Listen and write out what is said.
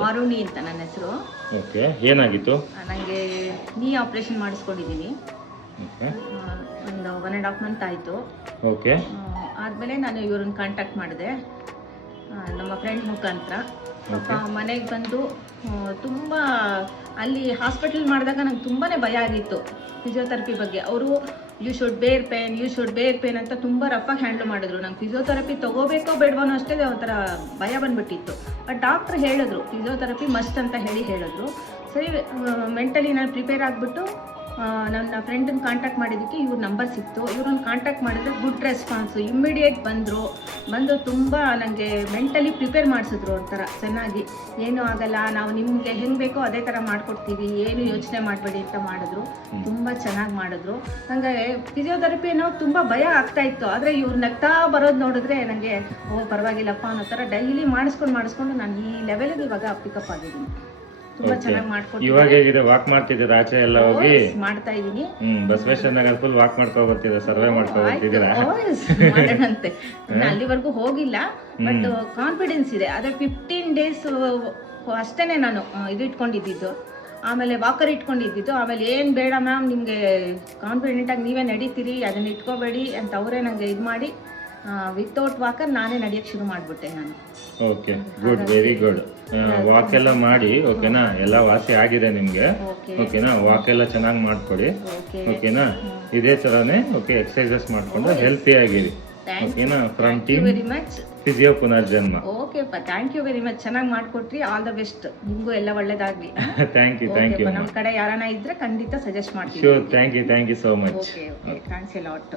ವಾರುಣಿ ಅಂತ ನನ್ನ ಹೆಸರು. ಓಕೆ, ಏನಾಗಿತ್ತು? ನನಗೆ ನೀ ಆಪ್ರೇಷನ್ ಮಾಡಿಸ್ಕೊಂಡಿದ್ದೀನಿ. ಓಕೆ, ಒಂದು 1.5 ಮಂತ್ ಆಯಿತು. ಓಕೆ. ಆದಮೇಲೆ ನಾನು ಇವ್ರನ್ನ ಕಾಂಟ್ಯಾಕ್ಟ್ ಮಾಡಿದೆ ನಮ್ಮ ಫ್ರೆಂಡ್ ಮುಖಾಂತರ. ಪಾಪ ಮನೆಗೆ ಬಂದು ತುಂಬ ಅಲ್ಲಿ ಹಾಸ್ಪಿಟಲ್ ಮಾಡಿದಾಗ ನಂಗೆ ತುಂಬಾ ಭಯ ಆಗಿತ್ತು ಫಿಸಿಯೋಥೆರಪಿ ಬಗ್ಗೆ. ಅವರು ಯು ಶುಡ್ ಬೇರ್ ಪೇನ್ ಅಂತ ತುಂಬ ರಫಾಗಿ ಹ್ಯಾಂಡ್ಲ್ ಮಾಡಿದ್ರು. ನಂಗೆ ಫಿಸಿಯೋಥೆರಪಿ ತೊಗೋಬೇಕೋ ಬೇಡವೋ ಅಷ್ಟೇ ಒಂಥರ ಭಯ ಬಂದುಬಿಟ್ಟಿತ್ತು. ಬಟ್ ಡಾಕ್ಟ್ರ್ ಹೇಳಿದ್ರು ಫಿಸಿಯೋಥೆರಪಿ ಮಸ್ಟ್ ಅಂತ ಹೇಳಿದ್ರು. ಸರಿ, ಮೆಂಟಲಿ ನಾನು ಪ್ರಿಪೇರ್ ಆಗಿಬಿಟ್ಟು ನನ್ನ ಫ್ರೆಂಡನ್ನ ಕಾಂಟ್ಯಾಕ್ಟ್ ಮಾಡಿದ್ದಕ್ಕೆ ಇವ್ರ ನಂಬರ್ ಸಿಕ್ತು. ಇವ್ರನ್ನ ಕಾಂಟ್ಯಾಕ್ಟ್ ಮಾಡಿದ್ರೆ ಗುಡ್ ರೆಸ್ಪಾನ್ಸು, ಇಮ್ಮಿಡಿಯೇಟ್ ಬಂದು ತುಂಬ ನನಗೆ ಮೆಂಟಲಿ ಪ್ರಿಪೇರ್ ಮಾಡಿಸಿದ್ರು. ಒಂಥರ ಚೆನ್ನಾಗಿ, ಏನೂ ಆಗಲ್ಲ, ನಾವು ನಿಮಗೆ ಹೆಂಗೆ ಬೇಕೋ ಅದೇ ಥರ ಮಾಡಿಕೊಡ್ತೀವಿ, ಏನು ಯೋಚನೆ ಮಾಡಬೇಡಿ ಅಂತ ಮಾಡಿದ್ರು. ತುಂಬ ಚೆನ್ನಾಗಿ ಮಾಡಿದ್ರು. ನನಗೆ ಫಿಸಿಯೋಥೆರಪಿ ಅನ್ನೋ ತುಂಬ ಭಯ ಆಗ್ತಾಯಿತ್ತು. ಆದರೆ ಇವ್ರು ನಗ್ತಾ ಬರೋದು ನೋಡಿದ್ರೆ ನನಗೆ ಪರವಾಗಿಲ್ಲಪ್ಪ ಅನ್ನೋ ಥರ ಡೈಲಿ ಮಾಡಿಸ್ಕೊಂಡು ನಾನು ಈ ಲೆವೆಲ್ಗೆ ಇವಾಗ ಪಿಕಪ್ ಆಗಿದ್ದೀನಿ. ತುಂಬಾ ಚೆನ್ನಾಗಿ ಮಾಡ್ಕೊಡ್ತೀನಿ. ಇವಾಗ ಹೇಗಿದೆ? ವಾಕ್ ಮಾಡ್ತಿದ್ದೀರಾ? ಆಚೆ ಎಲ್ಲ ಹೋಗಿ ಮಾಡ್ತಾ ಇದೀನಿ. ಬಸವೇಶ್ವರನಾಗ ಫುಲ್ ವಾಕ್ ಮಾಡ್ಕೊ ಬರ್ತಿದ್ದೀರಾ, ಸರ್ವೆ ಮಾಡ್ಕೊ ಬರ್ತಿದ್ದೀರಾ? ಮಾಡೋಣಂತೆ. ಅಲ್ಲಿವರೆಗೂ ಹೋಗಿಲ್ಲ, ಬಟ್ ಕಾನ್ಫಿಡೆನ್ಸ್ ಇದೆ. ಅದೇ 15 ಡೇಸ್ ಅಷ್ಟೇನೆ ನಾನು ಇದು ಇಟ್ಕೊಂಡಿದ್ದು. ಆಮೇಲೆ ವಾಕರ್ ಇಟ್ಕೊಂಡಿದ್ದು. ಆಮೇಲೆ ಏನು ಬೇಡ ಮ್ಯಾಮ್, ನಿಮಗೆ ಕಾನ್ಫಿಡೆಂಟಾಗಿ ನೀವೇ ನಡೀತೀರಿ, ಅದನ್ನ ಇಟ್ಕೋಬೇಡಿ ಅಂತ ಅವರೇ ನನಗೆ ಇದು ಮಾಡಿ ವಿತೌಟ್ ವಾಕರ್ ನಾನೇ ನಡೆಯಕ್ಕೆ ಶುರು ಮಾಡಿಬಿಟ್ಟೆ ನಾನು. Okay, good, very good. Walk ಎಲ್ಲ ಮಾಡಿ, ಓಕೆನಾ? ಎಲ್ಲ ವಾಸಿ ಆಗಿದೆ ನಿಮಗೆ, ಓಕೆನಾ? ವಾಕ್ ಎಲ್ಲ ಚೆನ್ನಾಗಿ ಮಾಡ್ಕೊಡಿ, ಓಕೆನಾ? ಇದೇ ಥರನೇ ಓಕೆ ಎಕ್ಸರ್ಸೈಸಸ್ ಮಾಡ್ಕೊಂಡು ಹೆಲ್ತಿ ಆಗಿರಿ, ಓಕೆನಾ? From team physio Punarjanma. ಓಕೆಪ್ಪ, ಥ್ಯಾಂಕ್ ಯು ವೆರಿ ಮಚ್. ಚೆನ್ನಾಗಿ ಮಾಡಿಕೊಟ್ರಿ. All the best. ನಿಮಗೂ ಎಲ್ಲ ಒಳ್ಳೇದಾಗಲಿ. Thank you. ನಮ್ಮ ಕಡೆ ಯಾರನ್ನ ಇದ್ರೆ ಖಂಡಿತ ಸಜೆಸ್ಟ್ ಮಾಡ್ತೀವಿ. Sure, thank you so much. Okay, thanks a lot.